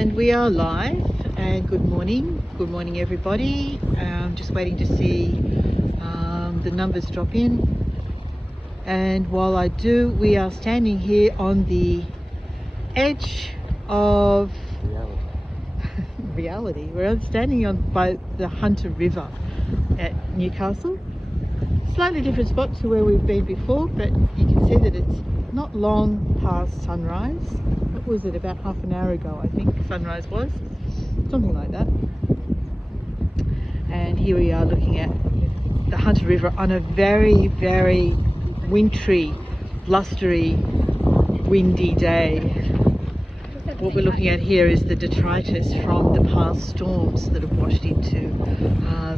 And we are live, and good morning everybody. Just waiting to see the numbers drop in, and while I do, we are standing here on the edge of reality. We're standing by the Hunter River at Newcastle. Slightly different spot to where we've been before, but you can see that it's not long past sunrise. What was it, about half an hour ago I think sunrise was, something like that. And here we are looking at the Hunter River on a very, very wintry, blustery, windy day. What we're looking at here is the detritus from the past storms that have washed into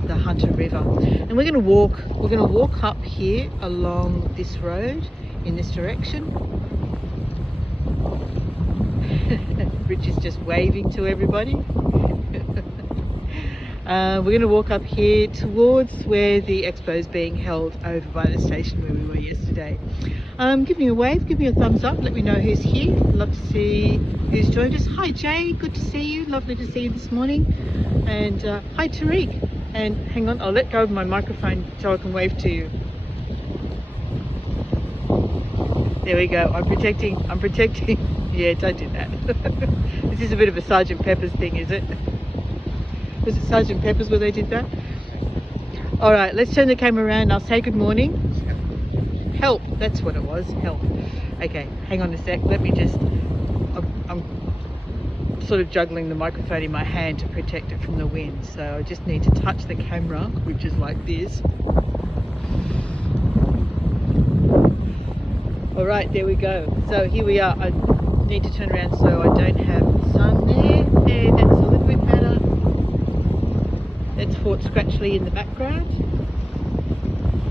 the Hunter River. And we're going to walk up here along this road in this direction. Rich is just waving to everybody. We're going to walk up here towards where the Expo is being held over by the station where we were yesterday. Give me a wave, give me a thumbs up, let me know who's here. Love to see who's joined us. Hi Jay, good to see you, lovely to see you this morning. And hi Tariq. And hang on, I'll let go of my microphone so I can wave to you. There we go, I'm protecting. Yeah, don't do that. This is a bit of a Sergeant Pepper's thing, is it? Was it Sergeant Pepper's where they did that? All right, let's turn the camera around. I'll say good morning. Help, that's what it was, help. Okay, hang on a sec. Let me just, I'm sort of juggling the microphone in my hand to protect it from the wind. So I just need to touch the camera, which is like this. All right, there we go. So here we are. I need to turn around so I don't have the sun there. There, that's a little bit better. That's Fort Scratchley in the background.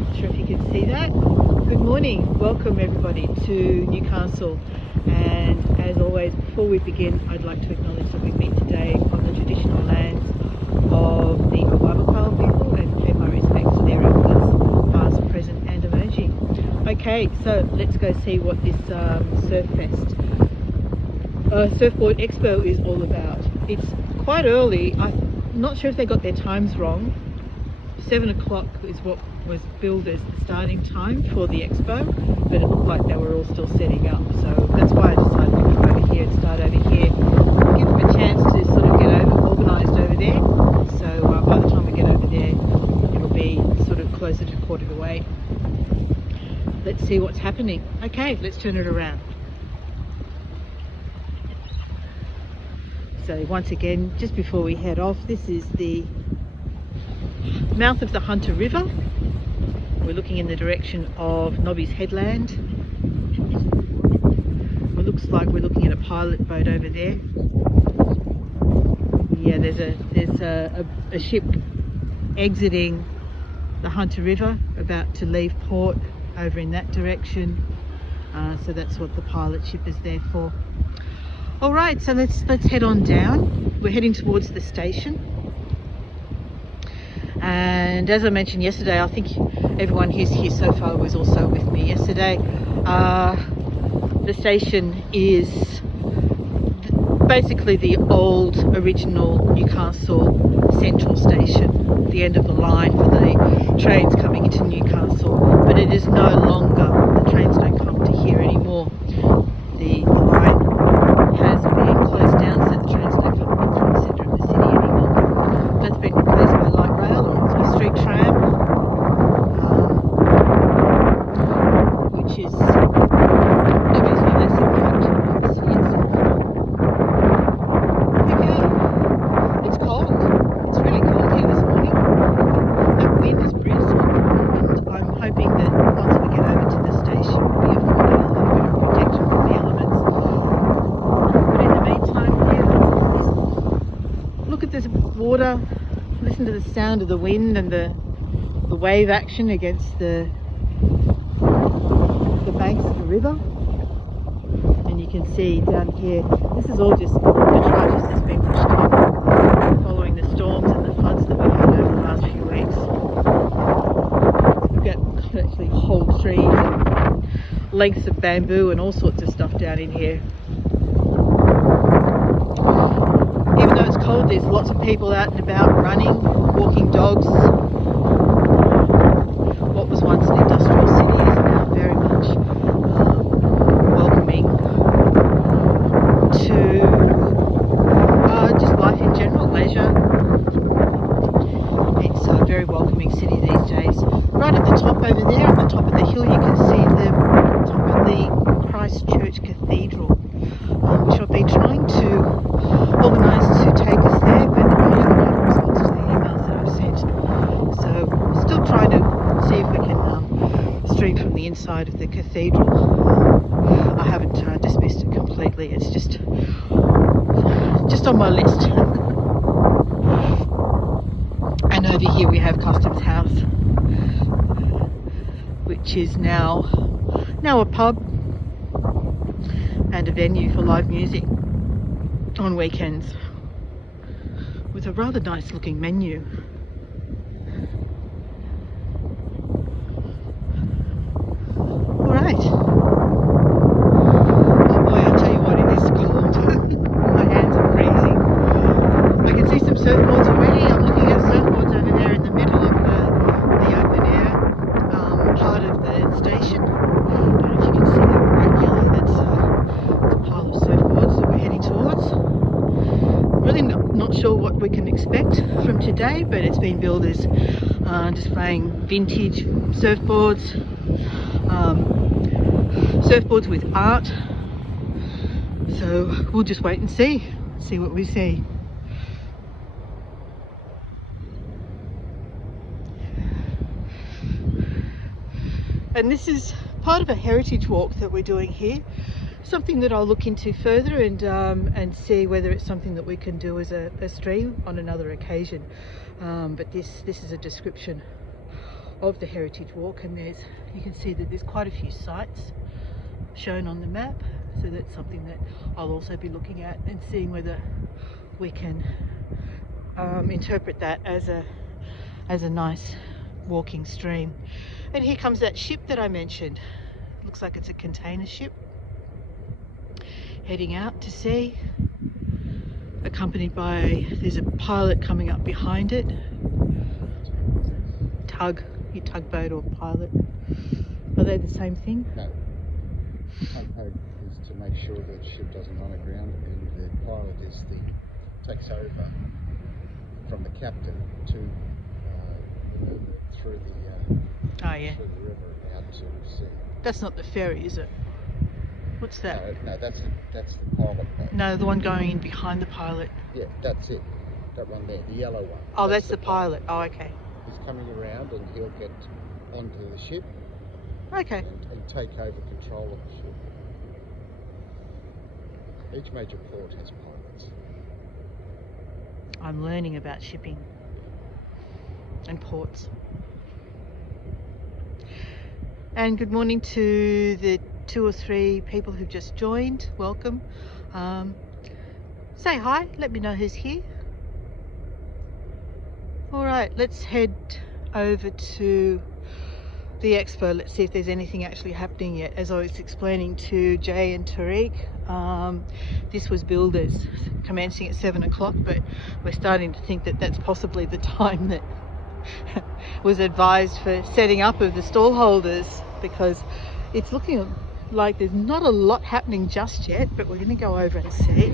Not sure if you can see that. Good morning, welcome everybody to Newcastle. And as always, before we begin, I'd like to acknowledge that we meet today on the traditional lands of the Awabakal people and pay my respects to their elders, past, present and emerging. Okay, so let's go see what this Surfest, Surfboard Expo is all about. It's quite early. I'm not sure if they got their times wrong. 7 o'clock is what was billed as the starting time for the Expo, but it looked like they were all still setting up. So that's why I decided to come over here and start over here. Give them a chance to sort of get organised over there. So by the time we get over there, it'll be sort of closer to 1/4 Let's see what's happening. Okay, let's turn it around. So once again, just before we head off, this is the mouth of the Hunter River. We're looking in the direction of Nobby's Headland. It looks like we're looking at a pilot boat over there. Yeah, there's a ship exiting the Hunter River, about to leave port over in that direction. So that's what the pilot ship is there for. All right, so let's head on down. We're heading towards the station. And as I mentioned yesterday, I think everyone who's here so far was also with me yesterday. The station is basically the old original Newcastle Central station, the end of the line for the trains coming into Newcastle, but it is no longer, the trains don't come to here anymore. The line has been closed down, so the trains don't come into the centre of the city anymore. That's been replaced by light rail or a street tram, which is obviously less impact on the city itself. Okay, it's cold. It's really cold here this morning. That wind is brisk, and I'm hoping that once we get over to the station, we'll be afforded a little bit of protection from the elements. But in the meantime, here, look at this water. Listen to the sound of the wind and the wave action against the banks of the river. And you can see down here, this is all just detritus that's been pushed up following the storms and the floods that we've had over the last few weeks. We've got actually whole trees and lengths of bamboo and all sorts of stuff down in here. told, there's lots of people out and about running, walking dogs. What was once an industrial city is now very much welcoming to just life in general, leisure. It's a very welcoming city these days. Right at the top over there, at the top of the hill, you can see the top of the Christchurch Cathedral, which I've been trying to organise to take us there, but I haven't had a response to the emails that I've sent. So still trying to see if we can stream from the inside of the cathedral. I haven't dismissed it completely. It's just on my list. And over here we have Customs House, which is now a pub and a venue for live music on weekends, with a rather nice looking menu. All right. Oh boy, I tell you what, it is cold. My hands are freezing. I can see some surfboards already. I'm looking at surfboards over there in the middle of the open air part of the station. I don't know if you can see that bright yellow. That's a pile of surfboards that we're heading towards. Really not sure what we can expect from today, but it's been billed as displaying vintage surfboards, surfboards with art. So we'll just wait and see what we see. And this is part of a heritage walk that we're doing here. Something that I'll look into further and see whether it's something that we can do as a stream on another occasion. But this is a description of the heritage walk, and you can see that there's quite a few sites shown on the map. So that's something that I'll also be looking at and seeing whether we can interpret that as a nice walking stream. And here comes that ship that I mentioned. Looks like it's a container ship heading out to sea, accompanied by, there's a pilot coming up behind it. Tugboat or pilot. Are they the same thing? No. Tugboat is to make sure that the ship doesn't run aground, and the pilot takes over from the captain to through the river out to sea. That's not the ferry, is it? What's that? No, that's the pilot boat. No, the one going in behind the pilot. Yeah, that's it. That one there, the yellow one. Oh, that's the pilot. Oh, okay. He's coming around and he'll get onto the ship. Okay. And take over control of the ship. Each major port has pilots. I'm learning about shipping and ports. And good morning to the 2 or 3 people who've just joined. Welcome. Say hi, let me know who's here. All right, let's head over to the expo. Let's see if there's anything actually happening yet. As I was explaining to Jay and Tariq, this was builders commencing at 7 o'clock, but we're starting to think that that's possibly the time that was advised for setting up of the stall holders, because it's looking like there's not a lot happening just yet, but we're going to go over and see.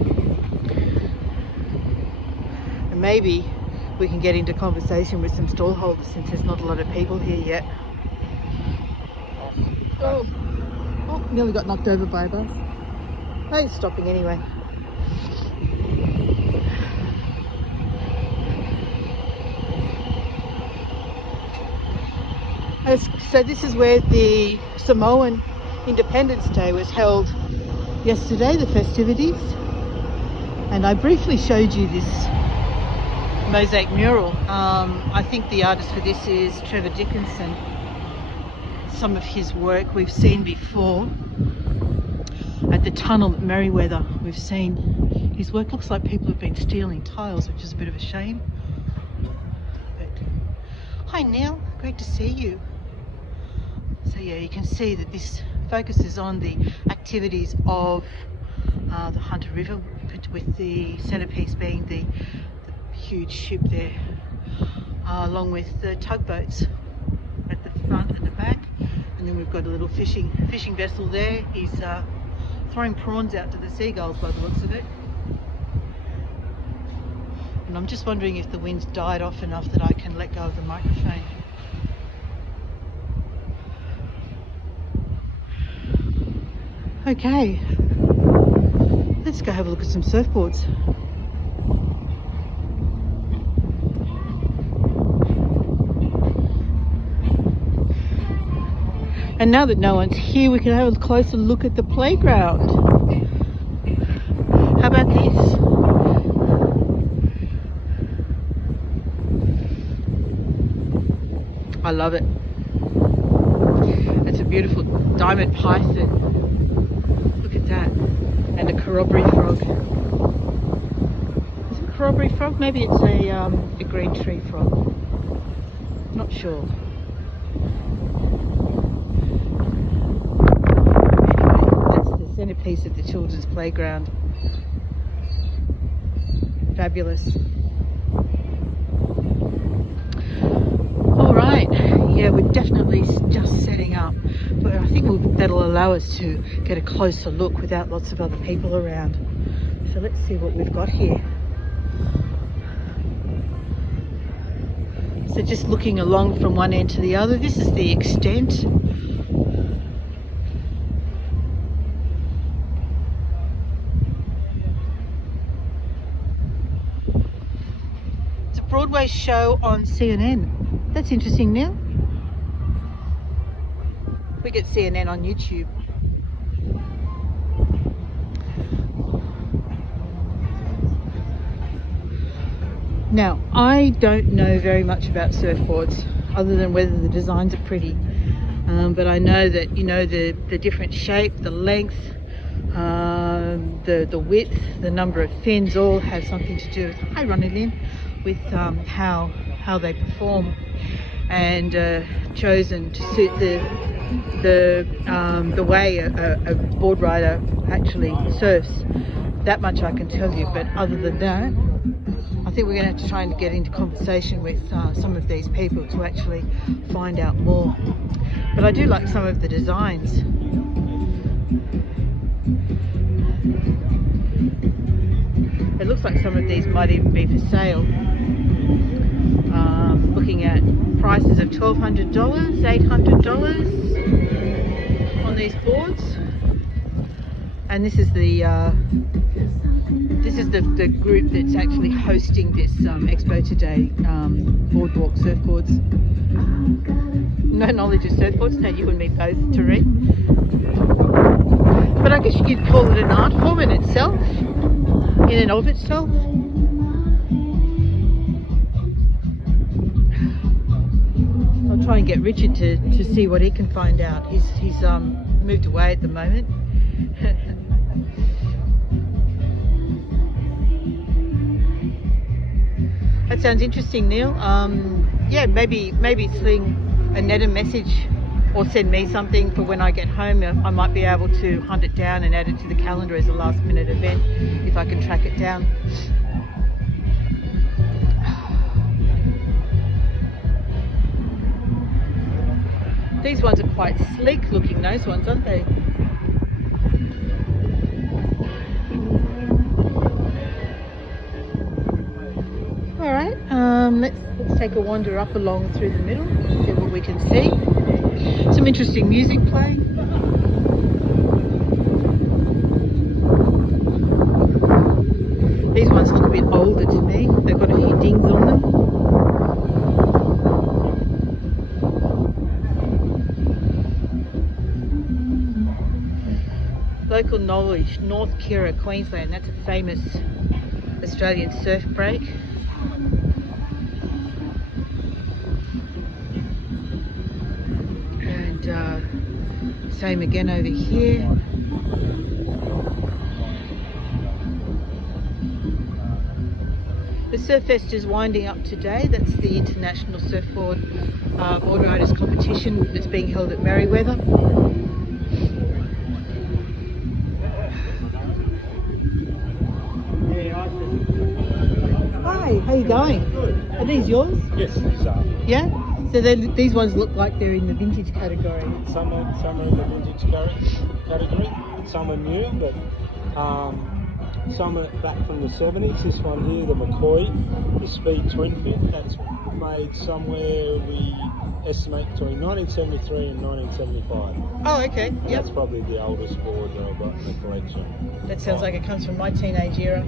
And maybe we can get into conversation with some stall holders since there's not a lot of people here yet. Oh, nearly got knocked over by a bus. Oh, it's stopping anyway. So this is where the Samoan Independence Day was held yesterday, the festivities. And I briefly showed you this mosaic mural. I think the artist for this is Trevor Dickinson. Some of his work we've seen before at the tunnel at Merriweather. We've seen his work. Looks like people have been stealing tiles, which is a bit of a shame. But, hi Neil, great to see you. So yeah, you can see that this focuses on the activities of the Hunter River, with the centerpiece being the huge ship there, along with the tugboats at the front and the back. And then we've got a little fishing vessel there. He's throwing prawns out to the seagulls by the looks of it. And I'm just wondering if the wind's died off enough that I can let go of the microphone. Okay, let's go have a look at some surfboards. And now that no one's here, we can have a closer look at the playground. How about this? I love it. It's a beautiful diamond python. Look at that. And a corroboree frog. Is it a corroboree frog? Maybe it's a green tree frog. Not sure. Centerpiece of the children's playground. Fabulous. All right, yeah, we're definitely just setting up, but I think that'll allow us to get a closer look without lots of other people around. So let's see what we've got here. So just looking along from one end to the other, this is the extent. Broadway show on CNN. That's interesting, Neil. We get CNN on YouTube. Now, I don't know very much about surfboards other than whether the designs are pretty. But I know that, you know, the different shape, the length, the width, the number of fins all have something to do with, hi Ronnie Lynn, with how they perform, and chosen to suit the way a board rider actually surfs. That much I can tell you, but other than that, I think we're going to have to try and get into conversation with some of these people to actually find out more. But I do like some of the designs. It looks like some of these might even be for sale. Looking at prices of $1,200, $800 on these boards. And this is the group that's actually hosting this expo today. Boardwalk Surfboards. No knowledge of surfboards, no, you and me both, Tariq. But I guess you could call it an art form in itself, in and of itself. I'll try and get Richard to see what he can find out. He's moved away at the moment. That sounds interesting, Neil. Yeah, maybe sling a Netta message or send me something for when I get home. I might be able to hunt it down and add it to the calendar as a last minute event if I can track it down. These ones are quite sleek looking, those ones, aren't they? Alright, let's take a wander up along through the middle, see what we can see. Some interesting music playing. These ones look a bit older to me. They've got a few dings on them. Local knowledge, North Kira, Queensland. That's a famous Australian surf break. And same again over here. The Surfest is winding up today. That's the International Surfboard Board Riders competition that's being held at Merewether. How you going? Good. Are these yours? Yes, these are. Yeah? So these ones look like they're in the vintage category. Some are in the vintage category. Some are new, but some are back from the 70s. This one here, the McCoy, the Speed Twin Fin, that's made somewhere we estimate between 1973 and 1975. Oh, okay. Yep. That's probably the oldest board that I've got in the collection. That sounds like it comes from my teenage era.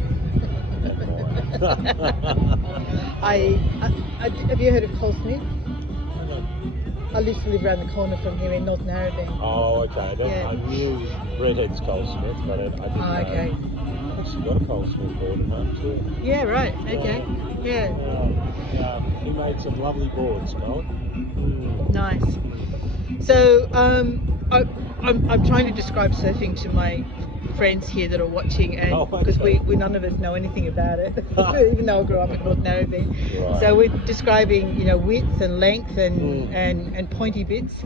Have you heard of Cole Smith? I used to live around the corner from here in North Narrabeen. Oh, okay. Yeah. I knew Redhead's Cole Smith, but I didn't know. Okay. I've actually got a Cole Smith board at home too. Yeah, right. Okay. Yeah. He made some lovely boards, Cole. Nice. So I'm trying to describe surfing to my friends here that are watching, and because we none of us know anything about it, even though I grew up in North Narrabeen. Right. So we're describing, width and length and pointy bits.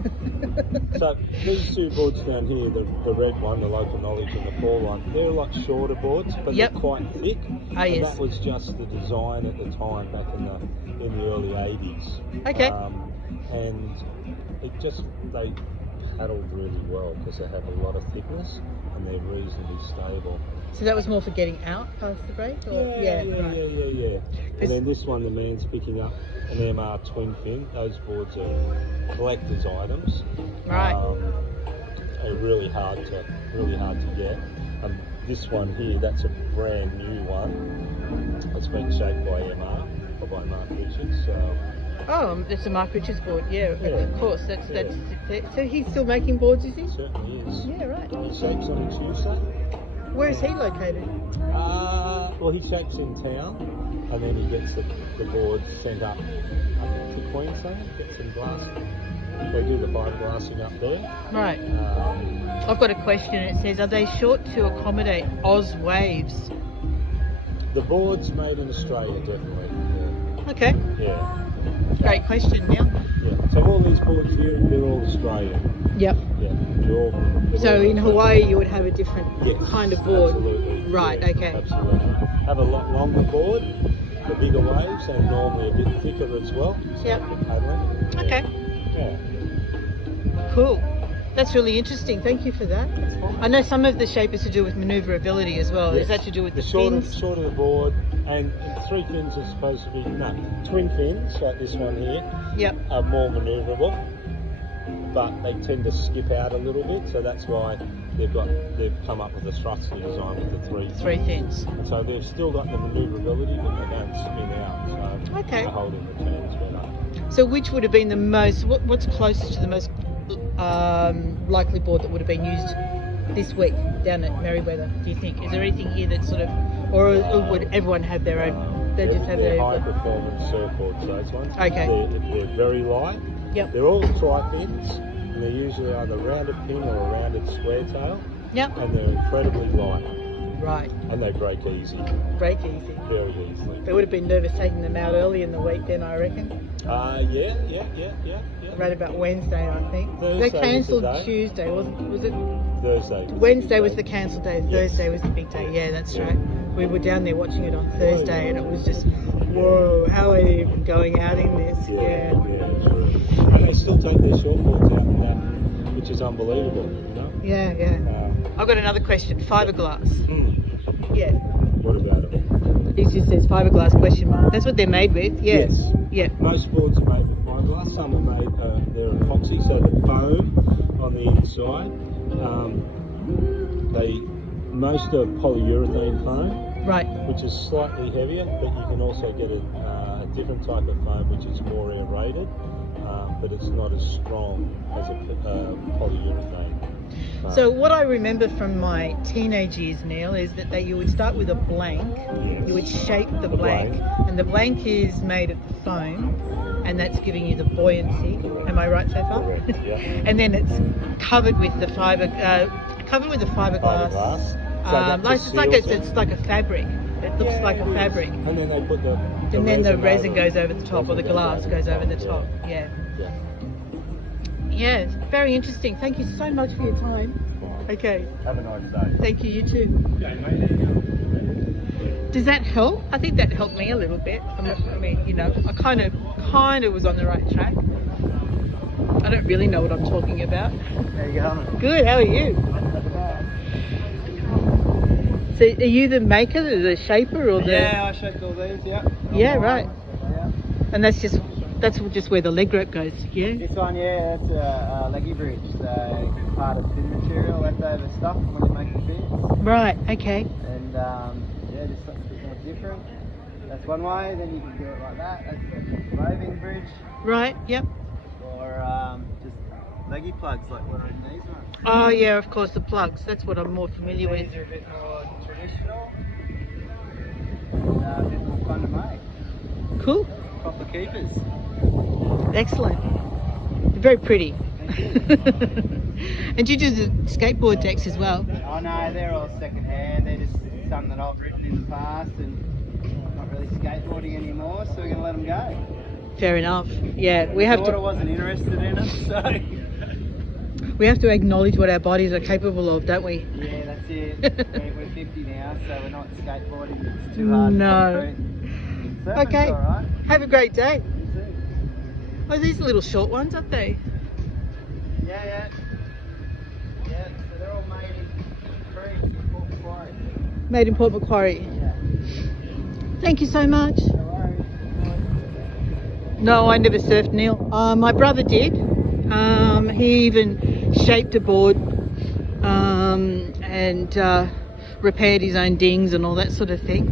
So these two boards down here, the red one, the Local Knowledge, and the Paul one, they're like shorter boards, but they're quite thick. Ah, yes. And that was just the design at the time, back in the early 80s. Okay. And they paddled really well because they have a lot of thickness and they're reasonably stable. So that was more for getting out past the break? Or? Yeah. And then this one, the man's picking up an MR twin fin. Those boards are collector's items. Right. They're really hard to get. This one here, that's a brand new one. It's been shaped by MR or by Mark Richards. Oh, it's a Mark Richards board. Yeah, of course. That's. So he's still making boards, is he? Certainly is. Yeah, right. He shapes on a Tuesday. Where is he located? Well, he shapes in town, and then he gets the boards sent up to Queensland, gets them blasted. They do the fiberglassing up there. Right. I've got a question. It says, are they short to accommodate Oz waves? The boards made in Australia, definitely. Yeah. Okay. Yeah. Great question, Neil. Yeah. So all these boards here, they're all Australian. Yep. Yeah. They're so all in Hawaii, you would have a different kind of board. Absolutely. Right. Yeah, okay. Absolutely. Have a lot longer board, the bigger waves, and normally a bit thicker as well. So Yep. for paddling. Yeah. Okay. Yeah. Cool. That's really interesting. Thank you for that. I know some of the shape is to do with manoeuvrability as well. Yes. Is that to do with the shorter, fins? shorter the board, and three fins are supposed to be twin fins like this one here. Yep. Are more manoeuvrable, but they tend to skip out a little bit. So that's why they've come up with a thruster design with the three fins. And so they've still got the manoeuvrability, but they don't spin out. So Okay. they're holding the turns better. So which would have been the most? What's closest to the most likely board that would have been used this week down at Merriweather? Do you think? Is there anything here that sort of, or would everyone have their own? They just have they're their high performance surfboards. Those ones. Okay. They're very light. Yep. They're all tri-fins, and they're usually either a rounded pin or a rounded square tail. Yep. And they're incredibly light. Right. And they break easy. Break easy. Very easily. They would have been nervous taking them out early in the week then, I reckon. Yeah. Right about Wednesday, I think. Thursday They cancelled was the day. Tuesday, was it? Thursday. Wednesday was the cancelled day. Thursday was the big day. Yeah, that's right. We were down there watching it on Thursday, and it was just, whoa, how are they even going out in this? Yeah, true. And they still take their shortboards out with that, which is unbelievable, you know? Yeah. I've got another question. Fiberglass. Yeah. What about it? It just says fiberglass question mark. That's what they're made with. Yeah. Yes. Yeah. Most boards are made with fiberglass. Some are made, they're epoxy, so the foam on the inside. Most are polyurethane foam, Right. which is slightly heavier, but you can also get a different type of foam which is more aerated, but it's not as strong as a polyurethane. So what I remember from my teenage years, Neil, is that you would start with a blank. Yes. You would shape the blank, and the blank is made of the foam, and that's giving you the buoyancy. Am I right so far? Correct, yeah. And then it's covered with the fiberglass. It's like a fabric. It looks like a fabric. And then they put the And then the resin over. goes over the top, or the glass goes over the top. Yeah. Yeah, it's very interesting. Thank you so much for your time. Okay. Have a nice day. Thank you. You too. Okay, mate. Does that help? I think that helped me a little bit. I mean, you know, I kind of was on the right track. I don't really know what I'm talking about. How you going? Good, how are you? So are you the maker, the shaper, or the... Yeah, I shaped all these, yeah. Yeah, right. Yeah. And that's just where the leg rope goes, yeah? This one, yeah, that's a leggy bridge. So part of fin material, leftover stuff when you make the fins. Right, okay. And yeah, just something a bit more different. That's one way, then you can do it like that. That's a roving bridge. Right, yep. Or just leggy plugs like what are in these ones. Oh yeah, of course, the plugs. That's what I'm more familiar with. These are a bit more traditional and a bit more fun to make. Cool. Proper keepers. Excellent. Very pretty. Thank you. And you do the skateboard decks as well? Oh no, they're all second hand. They're just some that I've written in the past and not really skateboarding anymore, so we're going to let them go. Fair enough. Yeah, we have My daughter wasn't interested in them, so... We have to acknowledge what our bodies are capable of, don't we? Yeah, that's it. We're 50 now, so we're not skateboarding. It's too hard. No. Surfing's Okay. all right. Have a great day. You too. Oh, these are little short ones, aren't they? Yeah. Yeah, so they're all made in Port Macquarie. Made in Port Macquarie. Yeah. Thank you so much. No worries. No, I never surfed, Neil. My brother did. He even shaped a board and repaired his own dings and all that sort of thing.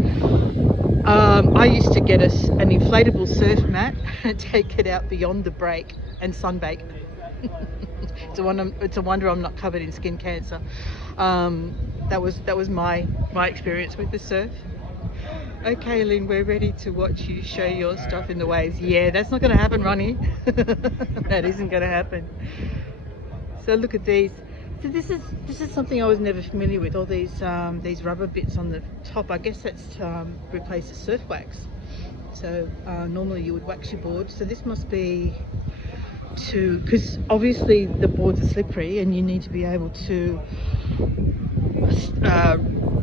I used to get an inflatable surf mat and take it out beyond the break and sunbake. It's a wonder I'm not covered in skin cancer. That was my experience with the surf. Okay, Lynn, we're ready to watch you show your stuff in the waves. Yeah, that's not going to happen, Ronnie. That isn't going to happen. So look at these. So this is something I was never familiar with. All these rubber bits on the top. I guess that's to replace the surf wax. So normally you would wax your board. So this must be because obviously the boards are slippery and you need to be able to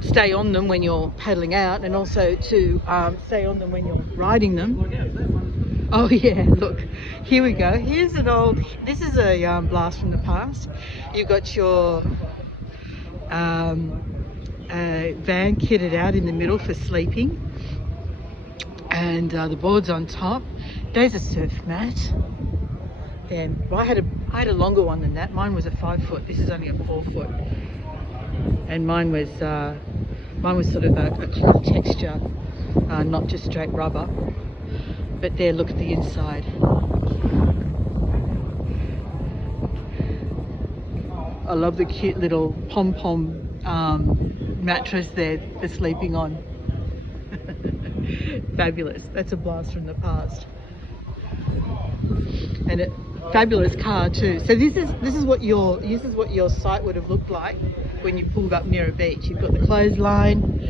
stay on them when you're paddling out, and also to stay on them when you're riding them. Oh yeah, look, here we go. Here's this is a blast from the past. You've got your van kitted out in the middle for sleeping, and the board's on top. There's a surf mat. Then I had a longer one than that. Mine was a 5 foot. This is only a 4 foot. And mine was sort of a cloth texture, not just straight rubber. But there, look at the inside. I love the cute little pom-pom mattress there for sleeping on. Fabulous. That's a blast from the past. And a fabulous car too. So this is what your site would have looked like when you pulled up near a beach. You've got the clothesline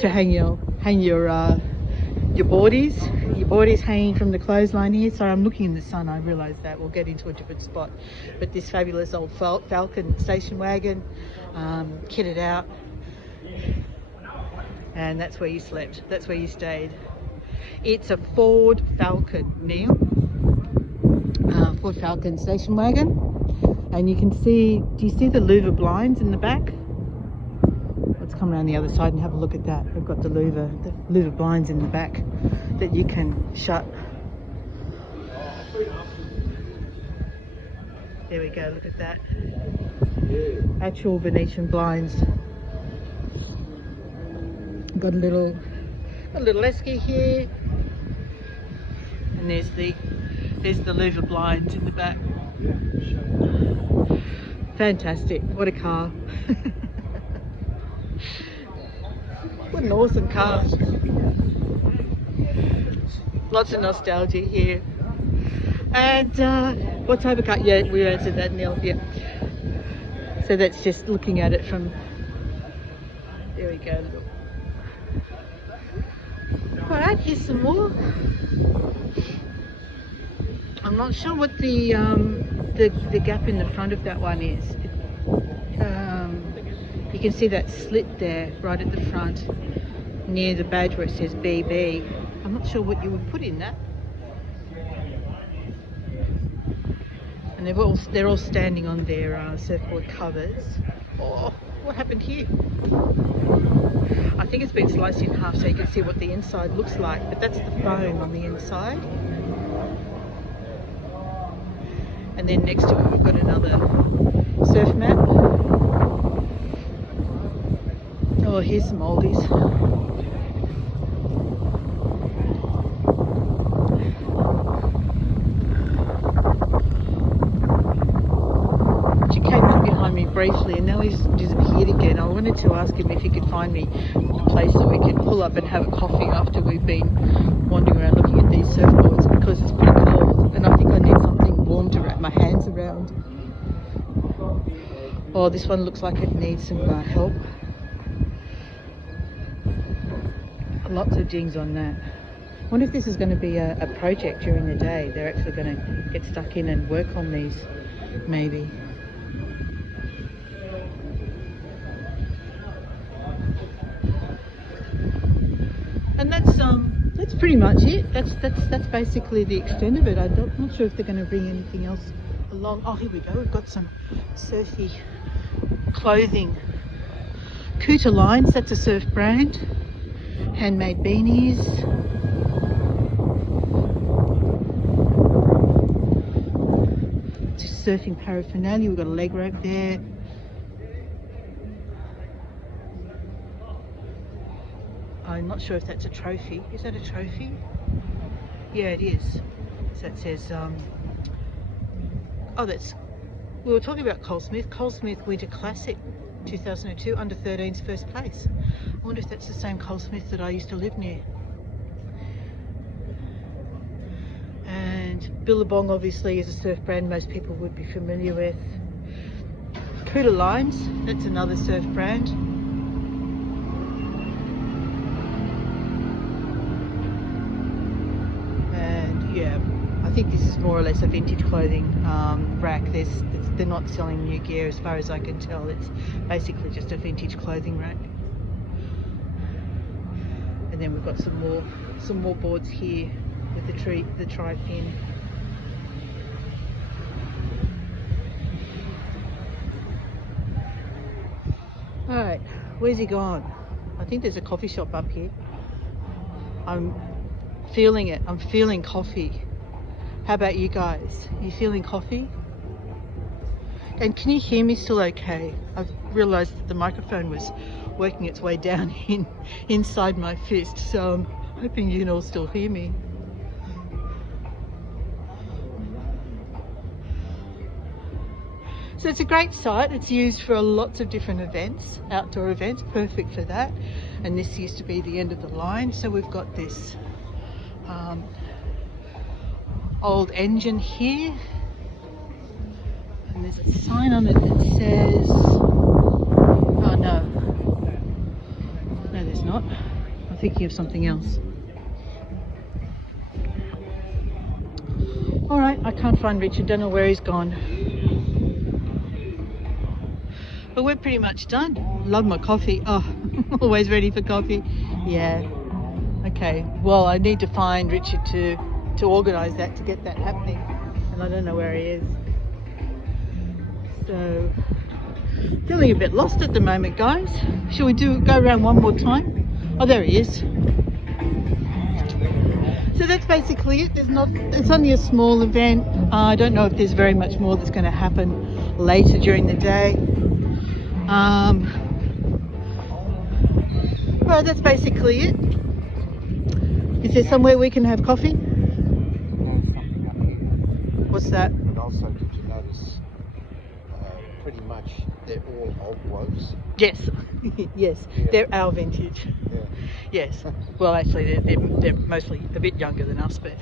to hang your boardies. Your boardies hanging from the clothesline here. Sorry, I'm looking in the sun. I realise that. We'll get into a different spot. But this fabulous old Falcon station wagon, kitted out, and that's where you slept. That's where you stayed. It's a Ford Falcon, Neil. Ford Falcon station wagon, and you can see, do you see the louver blinds in the back? Let's come around the other side and have a look at that. We've got the louver blinds in the back that you can shut. There we go, look at that. Actual Venetian blinds. Got a little esky here, and there's the louver blinds in the back. Fantastic, what a car. What an awesome car. Lots of nostalgia here. And what type of car? Yeah, we answered that, Neil. Yeah. So that's just looking at it from, there we go. Alright, here's some more. I'm not sure what the gap in the front of that one is. You can see that slit there right at the front. near the badge where it says BB. I'm not sure what you would put in that. And they're all standing on their surfboard covers. Oh, what happened here? I think it's been sliced in half so you can see what the inside looks like, but that's the foam on the inside. And then next to it we've got another surf mat. Oh, here's some oldies. She came up behind me briefly and now he's disappeared again. I wanted to ask him if he could find me a place that we could pull up and have a coffee after we've been wandering around looking at these surfboards, because it's pretty cold and I think I need something warm to wrap my hands around. Oh, this one looks like it needs some help. Lots of dings on that. I wonder if this is going to be a project during the day. They're actually going to get stuck in and work on these, maybe. And that's pretty much it. That's basically the extent of it. I'm not sure if they're going to bring anything else along. Oh, here we go. We've got some surfy clothing. Cooter Lines, that's a surf brand. Handmade beanies. Just surfing paraphernalia. We've got a leg rope there. I'm not sure if that's a trophy. Is that a trophy? Yeah, it is. So it says, oh, we were talking about Cole Smith Winter Classic 2002, under 13's first place. I wonder if that's the same Cole Smith that I used to live near. And Billabong obviously is a surf brand most people would be familiar with. Cooter Lines, that's another surf brand. And yeah, I think this is more or less a vintage clothing rack. They're not selling new gear as far as I can tell. It's basically just a vintage clothing rack. And then we've got some more boards here with the tri-fin. Alright, where's he gone? I think there's a coffee shop up here. I'm feeling it. I'm feeling coffee. How about you guys? Are you feeling coffee? And can you hear me still okay? I've realised that the microphone was working its way down inside my fist, so I'm hoping you can all still hear me. So it's a great site. It's used for lots of different events, outdoor events, perfect for that. And this used to be the end of the line. So we've got this old engine here. And there's a sign on it that says, oh no, there's not. I'm thinking of something else. All right, I can't find Richard, don't know where he's gone. But we're pretty much done. Love my coffee. Oh, always ready for coffee. Yeah, okay. Well, I need to find Richard to organise that, to get that happening. And I don't know where he is. So, feeling a bit lost at the moment, guys. Shall we go around one more time? Oh, there he is. So that's basically it. It's only a small event. I don't know if there's very much more that's going to happen later during the day. Well, that's basically it. Is there somewhere we can have coffee? There's something up here. What's that? And also, did you notice pretty much they're all old blokes? Yes. Yes, Yeah. They're our vintage. Yeah. Yes. Well, actually, they're mostly a bit younger than us, but.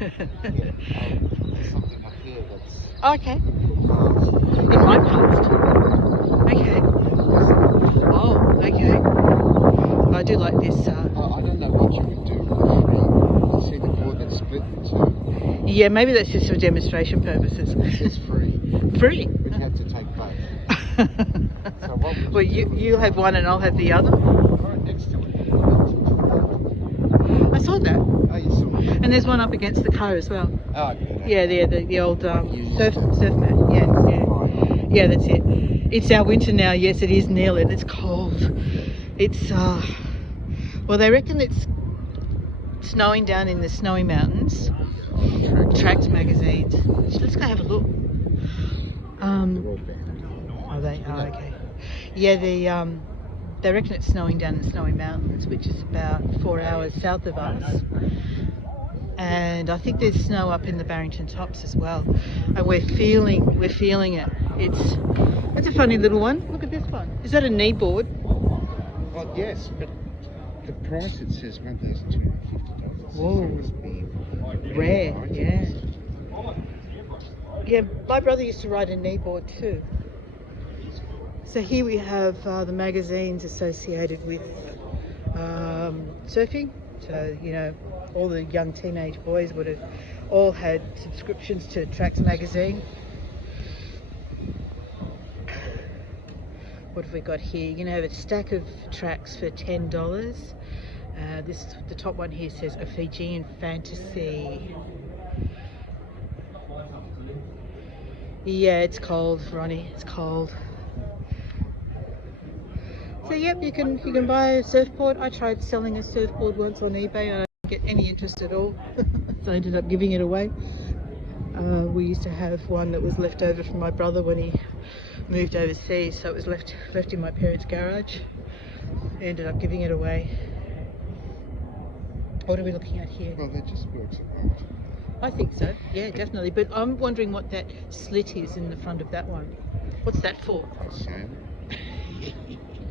There's something up here that's Okay. In my past. Okay. Oh, okay. I do like this. I don't know what you would do with the free. You see the board that's split in two? Yeah, maybe that's just for demonstration purposes. It says free. Free. But you have to take both. So what would Well, you do with you'll have one and I'll have the other. right next to it? saw that. Oh, you saw it? And there's one up against the car as well. Oh, Yeah, the old Used. surf mat. Yeah, that's it. It's our winter now. Yes, it is, Neil, and it's cold. It's well, they reckon it's snowing down in the snowy mountains. Tracks magazines. Let's go have a look. They're all banned. Oh, they are okay. Yeah, they reckon it's snowing down in the snowy mountains, which is about 4 hours south of us. And I think there's snow up in the Barrington Tops as well, and we're feeling it. It's a funny little one. Look at this one. Is that a knee board? Well, yes, but the price it says $1,250. Whoa. So it must be Rare, items. yeah. Yeah, my brother used to ride a knee board too. So here we have the magazines associated with surfing. So, you know, all the young teenage boys would have all had subscriptions to Tracks magazine. What have we got here? You can have a stack of tracks for $10. The top one here says a Fijian Fantasy. Yeah, it's cold, Ronnie. It's cold. So yep, you can buy a surfboard. I tried selling a surfboard once on eBay. I didn't get any interest at all, so I ended up giving it away. We used to have one that was left over from my brother when he moved overseas, so it was left in my parents' garage. I ended up giving it away. What are we looking at here? Well, that just works of art. I think so, yeah, definitely. But I'm wondering what that slit is in the front of that one. What's that for? I assume.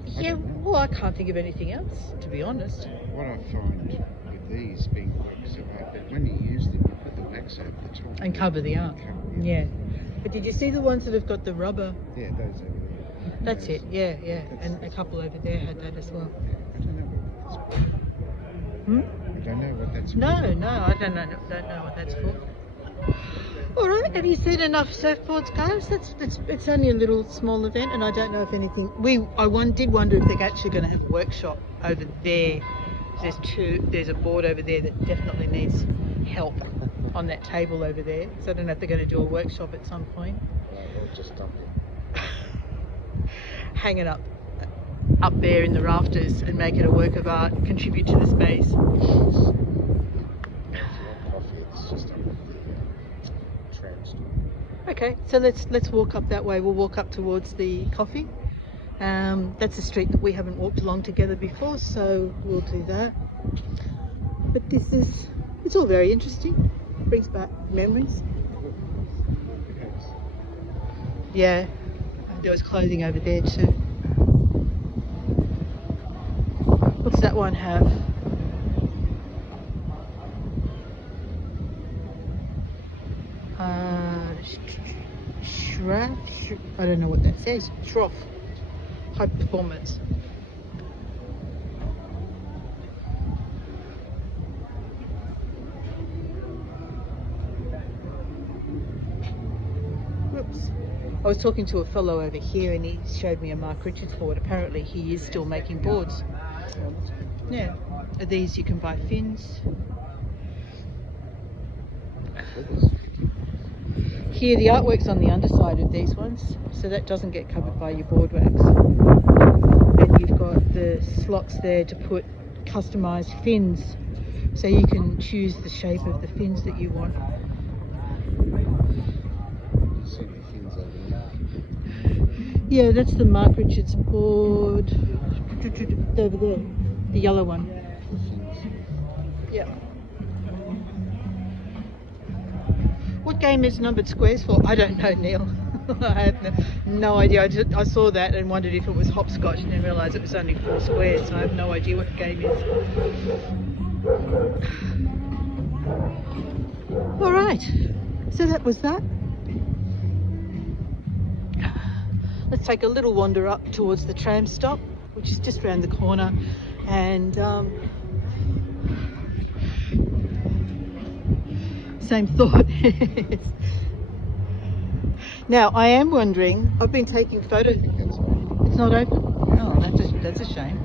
Yeah, well, I can't think of anything else, to be honest. What I find with these being works of art, that when you use them, you put the wax over the top. And cover the arm. Yeah. But did you see the ones that have got the rubber? Yeah, those over there. That's it, yeah. And a couple over there had that as well. I don't know what that's for. Hmm? I don't know what that's for. No, I don't know what that's for. All right, have you seen enough surfboards, guys? It's only a little small event, and I don't know if anything. I did wonder if they're actually going to have a workshop over there. There's a board over there that definitely needs help on that table over there. So I don't know if they're going to do a workshop at some point. Or just dump it. Hang it up there in the rafters and make it a work of art. Contribute to the space. If you want coffee, it's just under the tram store. Okay, so let's walk up that way. We'll walk up towards the coffee. That's a street that we haven't walked along together before, so we'll do that. But it's all very interesting. Brings back memories. Yeah, there was clothing over there too. What's that one have? I don't know what that says. Shroff. High performance. Whoops. I was talking to a fellow over here and he showed me a Mark Richards board. Apparently he is still making boards. Yeah. These you can buy fins. Here the artwork's on the underside of these ones, so that doesn't get covered by your board wax. And you've got the slots there to put customised fins, so you can choose the shape of the fins that you want. See the fins over there. Yeah, that's the Mark Richards board. Over there, the yellow one. Yeah. What game is numbered squares for? I don't know, Neil. I have no idea. I saw that and wondered if it was hopscotch and then realised it was only 4 squares, so I have no idea what the game is. All right, so that was that. Let's take a little wander up towards the tram stop, which is just around the corner, and same thought. Now I am wondering, I've been taking photos. It's not open? Oh, that's a shame.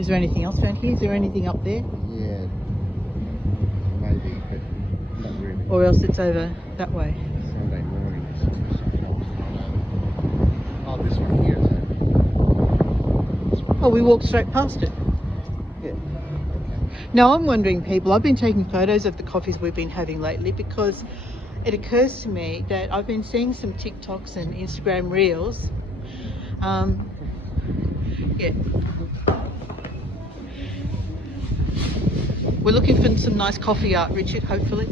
Is there anything else around here? Is there anything up there? Yeah. maybe, but not really. Or else it's over that way. Sunday mornings. Oh, this one here is open. This one. Oh, we walked straight past it. Yeah. Okay. Now I'm wondering, people, I've been taking photos of the coffees we've been having lately because it occurs to me that I've been seeing some TikToks and Instagram reels. Yeah. We're looking for some nice coffee art, Richard, hopefully.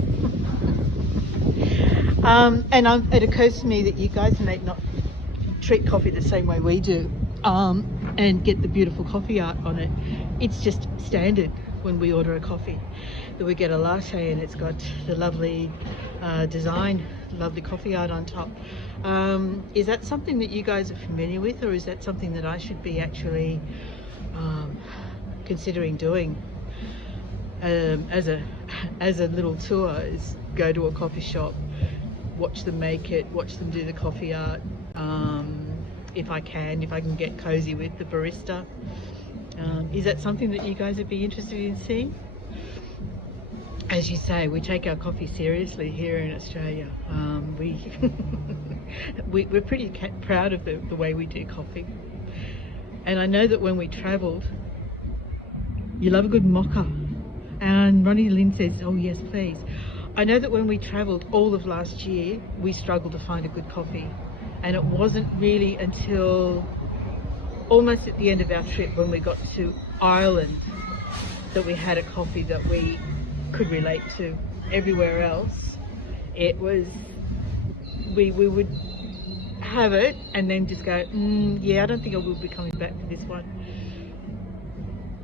It occurs to me that you guys may not treat coffee the same way we do, and get the beautiful coffee art on it. It's just standard when we order a coffee that we get a latte and it's got the lovely design, lovely coffee art on top. Is that something that you guys are familiar with, or is that something that I should be actually considering doing as a little tour? Is go to a coffee shop, watch them make it, watch them do the coffee art. If I can get cozy with the barista. Is that something that you guys would be interested in seeing? As you say, we take our coffee seriously here in Australia. We're pretty proud of the way we do coffee. And I know that when we travelled, you love a good mocha. And Ronnie Lynn says, oh yes, please. I know that when we travelled all of last year, we struggled to find a good coffee. And it wasn't really until almost at the end of our trip when we got to Ireland that we had a coffee that we could relate to. Everywhere else, it was, we would have it and then just go, yeah, I don't think I will be coming back for this one.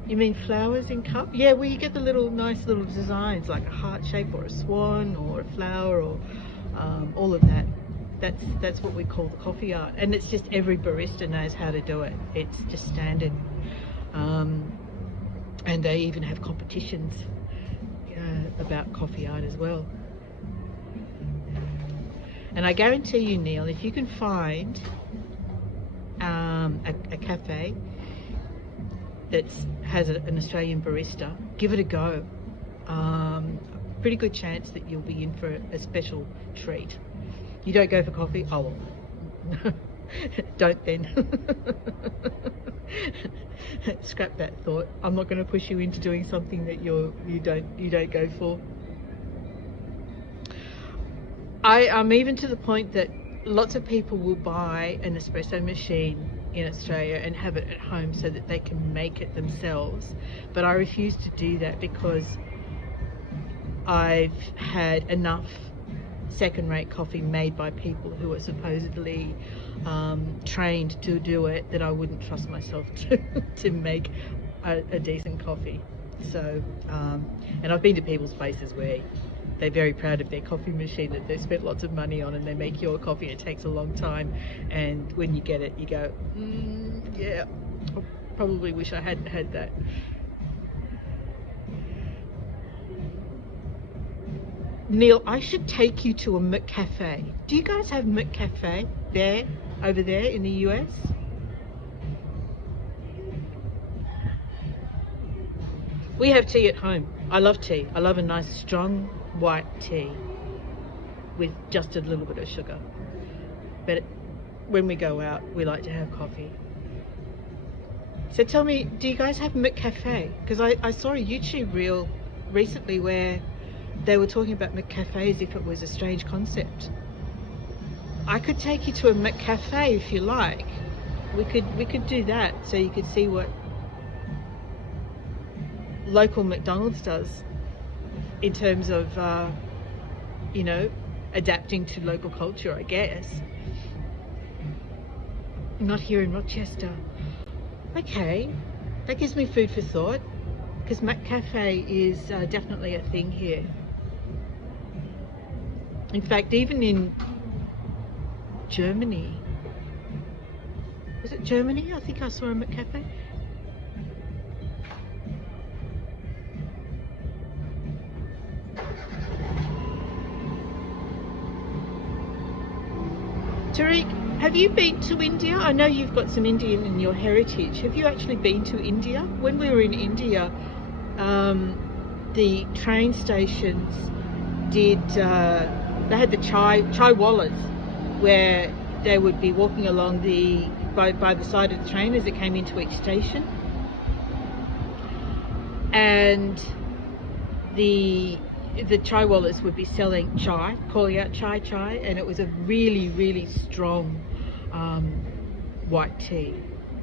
You mean flowers in cup? Yeah, well, you get the nice little designs like a heart shape or a swan or a flower or all of that. That's what we call the coffee art, and it's just every barista knows how to do it. It's just standard, and they even have competitions about coffee art as well. And I guarantee you, Neil, if you can find a cafe that has an Australian barista, give it a go. Pretty good chance that you'll be in for a special treat. You don't go for coffee? Oh well. Don't then. Scrap that thought. I'm not going to push you into doing something that you don't go for. I'm even to the point that lots of people will buy an espresso machine in Australia and have it at home so that they can make it themselves, but I refuse to do that because I've had enough second-rate coffee made by people who are supposedly trained to do it that I wouldn't trust myself to make a decent coffee. So and I've been to people's places where they're very proud of their coffee machine that they've spent lots of money on, and they make your coffee. It takes a long time, and when you get it you go, yeah, I probably wish I hadn't had that. Neil, I should take you to a McCafe. Do you guys have McCafe over there in the US? We have tea at home. I love tea. I love a nice strong white tea with just a little bit of sugar. But when we go out, we like to have coffee. So tell me, do you guys have McCafe? Because I saw a YouTube reel recently where they were talking about McCafe as if it was a strange concept. I could take you to a McCafe if you like. We could do that so you could see what local McDonald's does in terms of you know, adapting to local culture, I guess. Not here in Rochester. Okay, that gives me food for thought, because McCafe is definitely a thing here. In fact, even in Germany, was it Germany? I think I saw a McCafe. Tariq, have you been to India? I know you've got some Indian in your heritage. Have you actually been to India? When we were in India, the train stations did, they had the chai wallas, where they would be walking along by the side of the train as it came into each station, and the chai wallas would be selling chai, calling out chai, and it was a really strong white tea.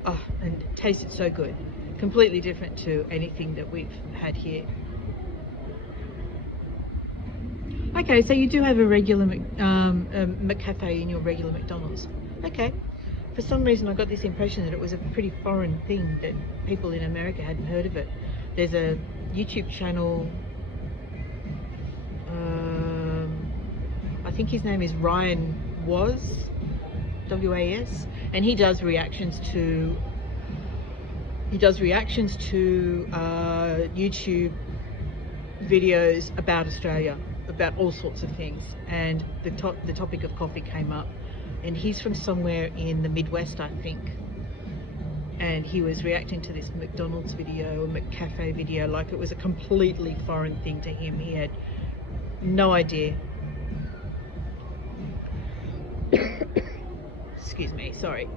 Oh, and it tasted so good. Completely different to anything that we've had here. Okay, so you do have a regular McCafe in your regular McDonald's. Okay. For some reason I got this impression that it was a pretty foreign thing, that people in America hadn't heard of it. There's a YouTube channel, I think his name is Ryan Was, W-A-S, and he does reactions to YouTube videos about Australia, about all sorts of things, and the topic of coffee came up, and he's from somewhere in the Midwest, I think, and he was reacting to this McDonald's video, McCafe video, like it was a completely foreign thing to him. He had no idea. Excuse me, sorry.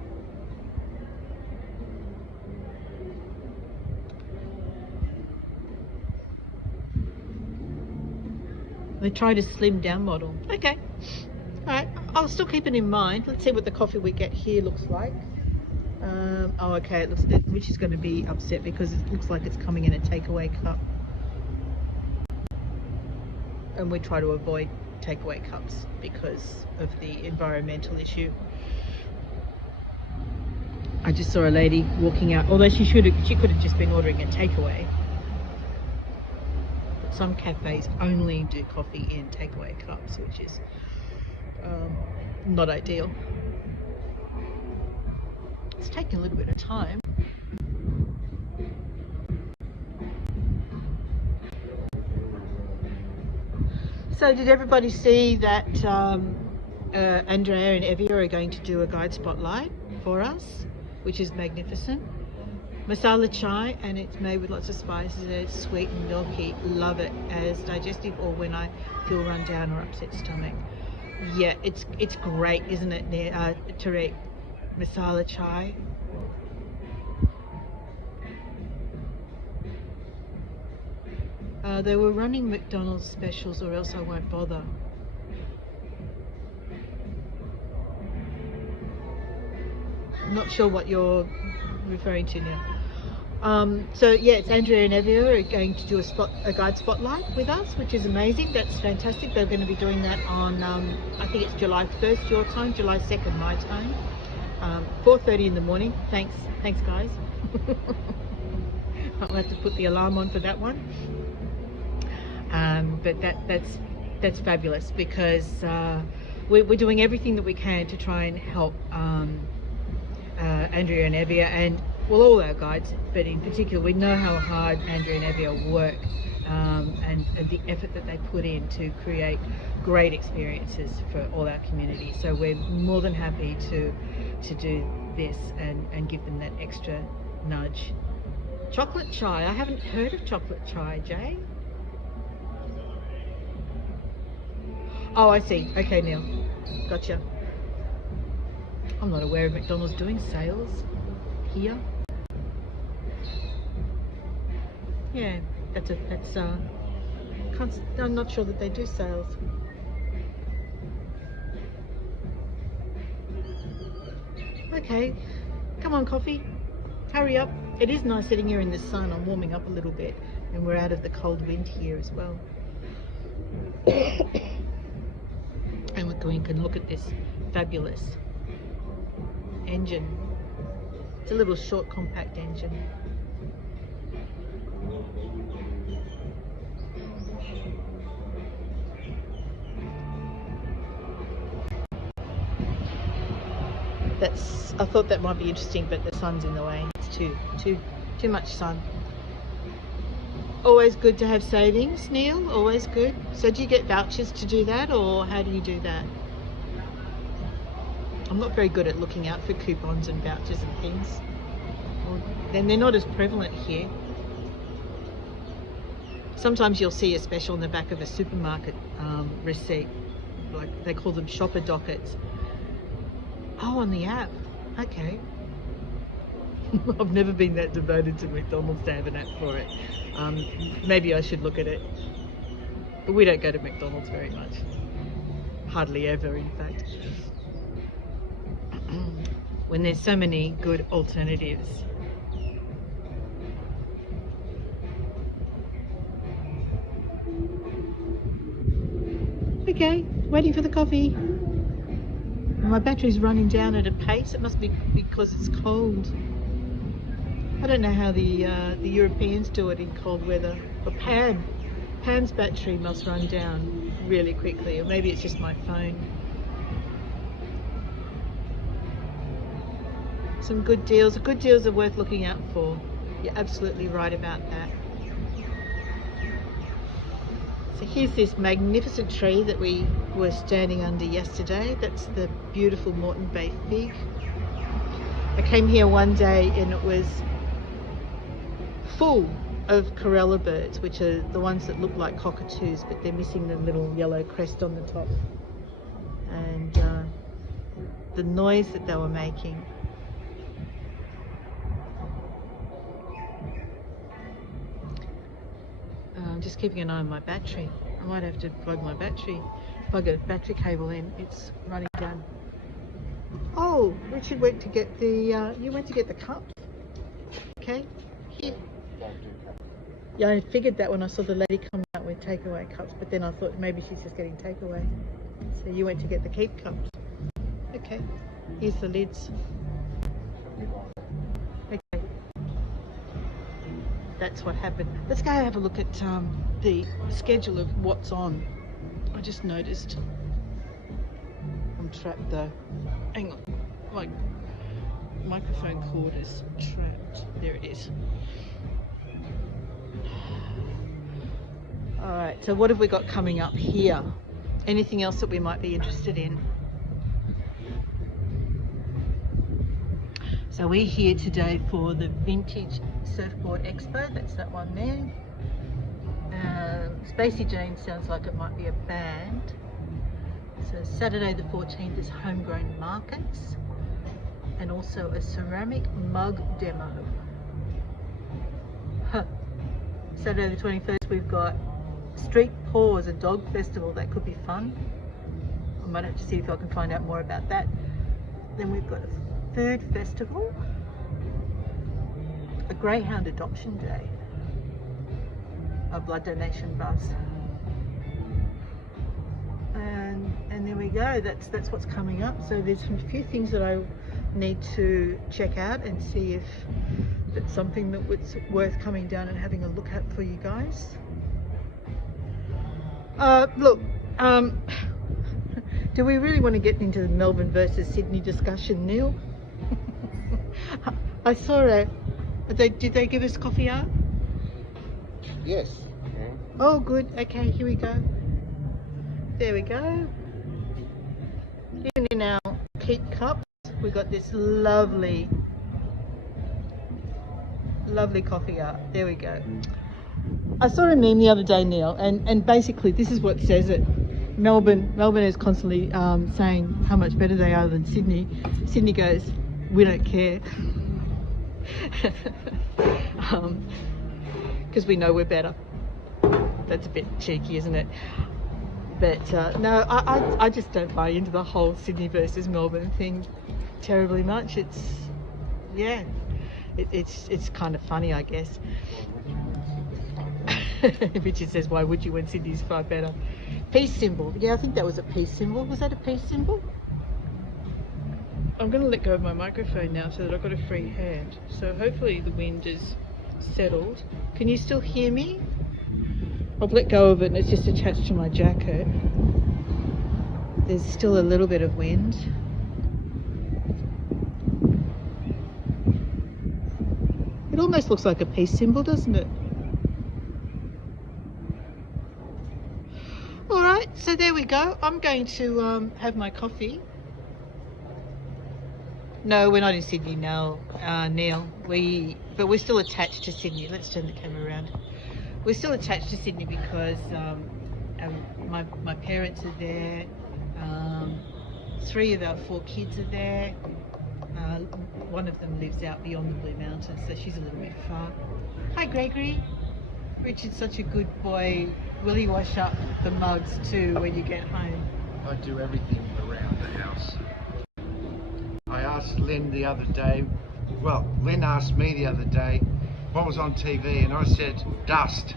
They tried a slim down model. Okay, all right, I'll still keep it in mind. Let's see what the coffee we get here looks like. Oh, okay, Rich is going to be upset because it looks like it's coming in a takeaway cup, and we try to avoid takeaway cups because of the environmental issue. I just saw a lady walking out, although she could have just been ordering a takeaway. But some cafes only do coffee in takeaway cups, which is not ideal. It's taking a little bit of time. So did everybody see that Andrea and Evie are going to do a guide spotlight for us, which is magnificent. Masala chai, and it's made with lots of spices, and it's sweet and milky. Love it as digestive or when I feel run down or upset stomach. Yeah, it's great, isn't it, Tarek? Masala chai. They were running McDonald's specials, or else I won't bother. I'm not sure what you're referring to now. So yeah, it's Andrea and Evia are going to do a guide spotlight with us, which is amazing. That's fantastic. They're going to be doing that on I think it's July 1st your time, July 2nd my time, 4:30 in the morning. Thanks guys. I'll have to put the alarm on for that one. But that's fabulous, because we're doing everything that we can to try and help Andrea and Evia, and well, all our guides, but in particular we know how hard Andrea and Evia work, and the effort that they put in to create great experiences for all our community. So we're more than happy to do this and give them that extra nudge. Chocolate chai, I haven't heard of chocolate chai, Jay. Oh, I see. Okay, Neil. Gotcha. I'm not aware of McDonald's doing sales here. Yeah, I'm not sure that they do sales. Okay, come on, coffee. Hurry up. It is nice sitting here in the sun. I'm warming up a little bit, and we're out of the cold wind here as well. And we can look at this fabulous engine. It's a little short, compact engine. I thought that might be interesting, but the sun's in the way. It's too much sun. Always good to have savings, Neil. Always good. So do you get vouchers to do that, or how do you do that? I'm not very good at looking out for coupons and vouchers and things. Then they're not as prevalent here. Sometimes you'll see a special in the back of a supermarket receipt, like they call them shopper dockets. Oh, on the app. Okay. I've never been that devoted to McDonald's to have an app for it. Maybe I should look at it. But we don't go to McDonald's very much. Hardly ever, in fact. When there's so many good alternatives. Okay, waiting for the coffee. My battery's running down at a pace. It must be because it's cold. I don't know how the Europeans do it in cold weather. But Pam's battery must run down really quickly, or maybe it's just my phone. Some good deals. Good deals are worth looking out for. You're absolutely right about that. So here's this magnificent tree that we were standing under yesterday. That's the beautiful Moreton Bay fig. I came here one day and it was full of corella birds, which are the ones that look like cockatoos, but they're missing the little yellow crest on the top. And the noise that they were making. I'm just keeping an eye on my battery. I might have to plug a battery cable in. It's running down. Oh, Richard went to get the, you went to get the cup? Okay, here. Yeah, I figured that when I saw the lady come out with takeaway cups, but then I thought maybe she's just getting takeaway. So you went to get the keep cups. Okay, here's the lids. Okay, that's what happened. Let's go have a look at the schedule of what's on. I just noticed. I'm trapped though. Hang on, my microphone cord is trapped. There it is. All right, so what have we got coming up here? Anything else that we might be interested in? So we're here today for the Vintage Surfboard Expo. That's that one there. Spacey Jane sounds like it might be a band. So Saturday the 14th is homegrown markets and also a ceramic mug demo. Saturday the 21st we've got Street Paws, a dog festival. That could be fun. I might have to see if I can find out more about that. Then we've got a food festival, a greyhound adoption day, a blood donation bus, and there we go. That's what's coming up. So there's a few things that I need to check out and see if it's something that was worth coming down and having a look at for you guys. Look, do we really want to get into the Melbourne versus Sydney discussion, Neil? I saw did they give us coffee art? Yes. Yeah. Oh, good. Okay, here we go. There we go. Even in our keep cups, we got this lovely coffee art. There we go. I saw a meme the other day, Neil, and basically this is what says it. Melbourne is constantly saying how much better they are than Sydney. Sydney goes, we don't care. Because we know we're better. That's a bit cheeky, isn't it? But no, I just don't buy into the whole Sydney versus Melbourne thing terribly much. It's kind of funny, I guess. Richard says, why would you when Sydney's far better? Peace symbol. Yeah, I think that was a peace symbol. Was that a peace symbol? I'm going to let go of my microphone now so that I've got a free hand. So hopefully the wind is settled. Can you still hear me? I've let go of it and it's just attached to my jacket. There's still a little bit of wind. It almost looks like a peace symbol, doesn't it? All right, so there we go. I'm going to have my coffee. No, we're not in Sydney now, Neil. But we're still attached to Sydney. Let's turn the camera around. we're still attached to Sydney because my parents are there. 3 of our 4 kids are there. One of them lives out beyond the Blue Mountains, so she's a little bit far. Hi, Gregory. Richard's such a good boy. Will he wash up the mugs too when you get home? I do everything around the house. I asked Lynn the other day, well, Lynn asked me the other day what was on TV, and I said dust.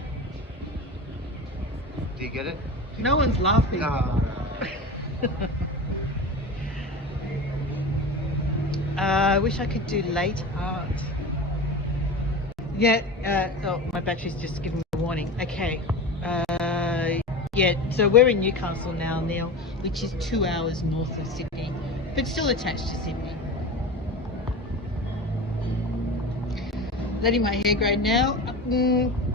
Do you get it? No one's laughing. No. I wish I could do late art. Yeah, oh, my battery's just giving me a warning. Okay. Yeah, so we're in Newcastle now, Neil, which is 2 hours north of Sydney, but still attached to Sydney. Letting my hair grow now.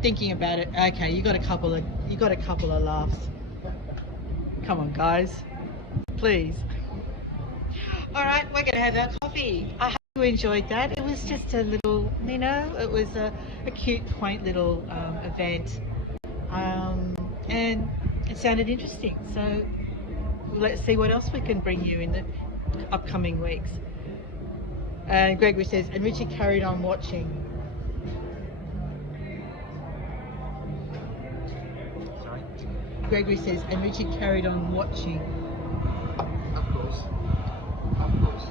Thinking about it. Okay, you got a couple of laughs. Come on, guys, please. All right, we're gonna have our coffee. I hope you enjoyed that. It was just a little, you know, it was a cute, quaint little event, and it sounded interesting. So let's see what else we can bring you in the upcoming weeks. And Gregory says, and Richard carried on watching. Sorry? Gregory says, and Richard carried on watching. Of course. Of course.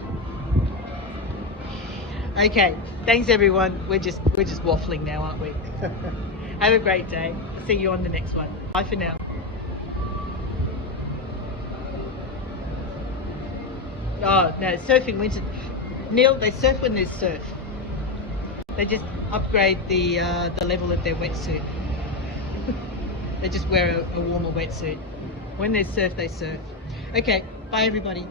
Okay, thanks everyone. We're just waffling now, aren't we? Have a great day. See you on the next one. Bye for now. Oh no, surfing winter. Neil, they surf when there's surf. They just upgrade the level of their wetsuit. They just wear a warmer wetsuit. When there's surf, they surf. Okay, bye everybody.